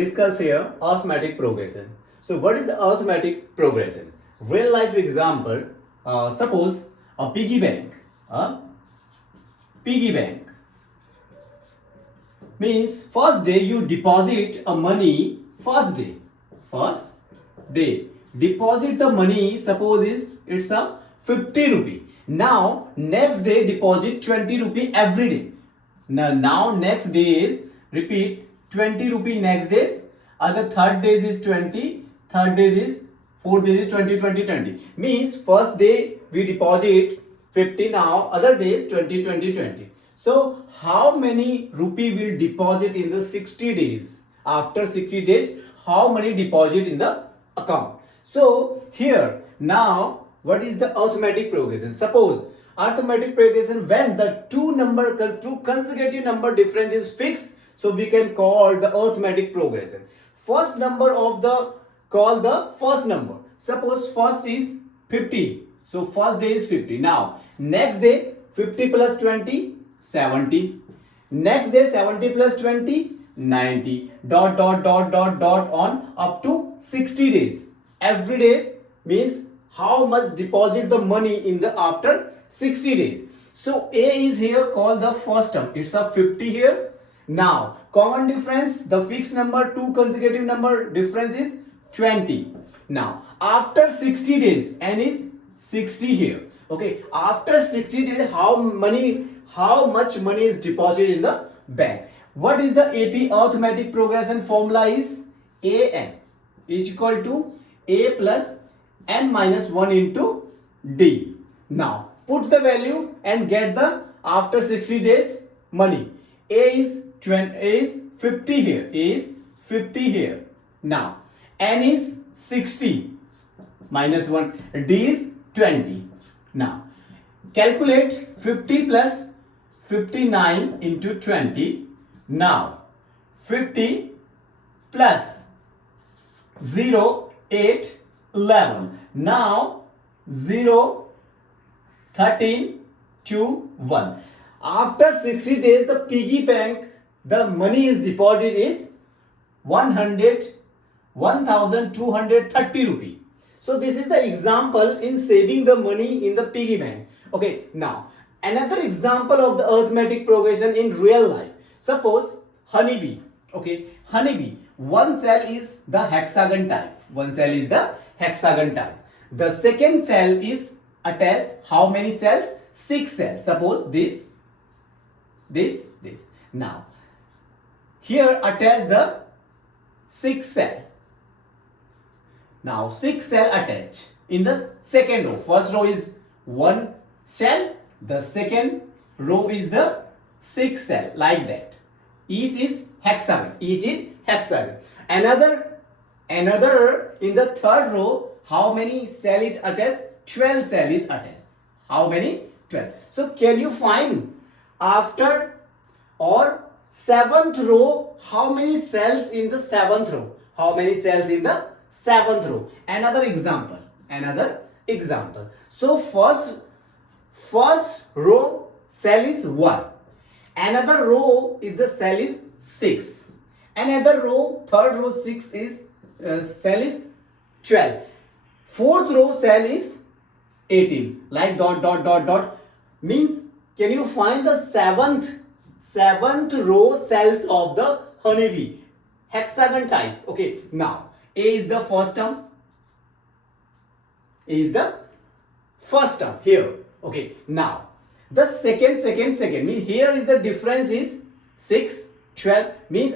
Discuss here arithmetic progression. So what is the arithmetic progression? Real life example, suppose a piggy bank. Piggy bank means first day you deposit a money, first day deposit the money, suppose it's a 50 rupee. Now next day deposit 20 rupee every day. Now next day is repeat 20 rupee next days, other third days is 20, third days is fourth days is 20, 20, 20. Means first day we deposit 50, now other days 20, 20, 20. So how many rupee will deposit in the 60 days? After 60 days, how many deposit in the account? So here now what is the arithmetic progression? Suppose arithmetic progression when the two consecutive number difference is fixed, so we can call the arithmetic progression. First number of the call the first number. Suppose first is 50, so first day is 50. Now next day 50 plus 20 70, next day 70 plus 20 90, dot on up to 60 days. Every day means how much deposit the money in the after 60 days. So A is here called the first term, it's a 50 here. Now common difference, the fixed number, two consecutive number difference is 20. Now after 60 days, n is 60 here. Okay, after 60 days how much money is deposited in the bank? What is the AP arithmetic progression formula? Is AN is equal to A plus n minus 1 into D. Now put the value and get the after 60 days money. A is 50 here, A is 50 here. Now n is 60 minus 1, D is 20. Now calculate 50 plus 59 into 20. Now 50 plus 0, 8, 11. Now 0, 13, 2, 1. After 60 days, the piggy bank, the money is deposited is 1,230 rupee. So this is the example in saving the money in the piggy bank. Okay, now another example of the arithmetic progression in real life. Suppose honeybee. Okay, honeybee. One cell is the hexagon type. One cell is the hexagon type. The second cell is attached. How many cells? 6 cells. Suppose this. Now here attach the 6 cell. Now 6 cell attach in the second row. First row is 1 cell. The second row is the 6 cell, like that. Each is hexagon. Another in the third row, how many cell it attached? 12 cell is attached. How many? 12. So can you find after or 7th row how many cells in the 7th row? How many cells in the 7th row? Another example. So first row cell is 1. Another row is the cell is 6. Another row, third row 6 is cell is 12. Fourth row cell is 18. Like dot. Means can you find the seventh row cells of the honeybee? Hexagon type. Okay, now A is the first term. Here. Okay, now the second means here is the difference is 6, 12 means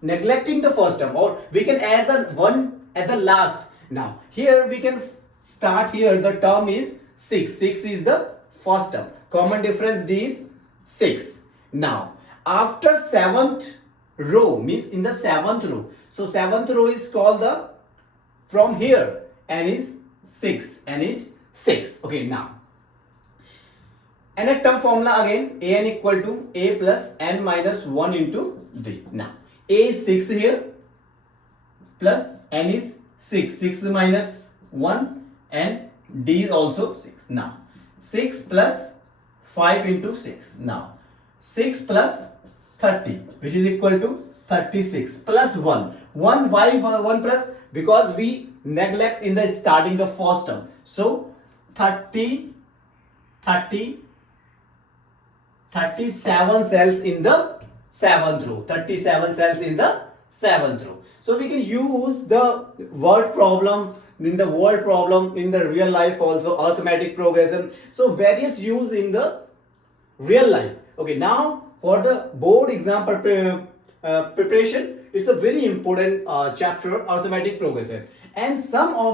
neglecting the first term, or we can add the one at the last. Now here we can start here, the term is 6 is the first term, common difference D is 6. Now after 7th row means in the 7th row, so 7th row is called the, from here n is 6. Okay, now nth term formula again, an equal to a plus n minus 1 into d. Now a is 6 here plus n is 6 minus 1 and d is also 6. Now 6 plus 5 into 6. Now 6 plus 30 which is equal to 36 plus 1. 1 why 1 plus? Because we neglect in the starting the first term. So 30 37 cells in the 7th row. 37 cells in the 7th row. So we can use the word problem in the word problem in the real life also, arithmetic progression. So various use in the real life. Okay, now for the board exam preparation, it's a very important chapter, arithmetic progression, and some of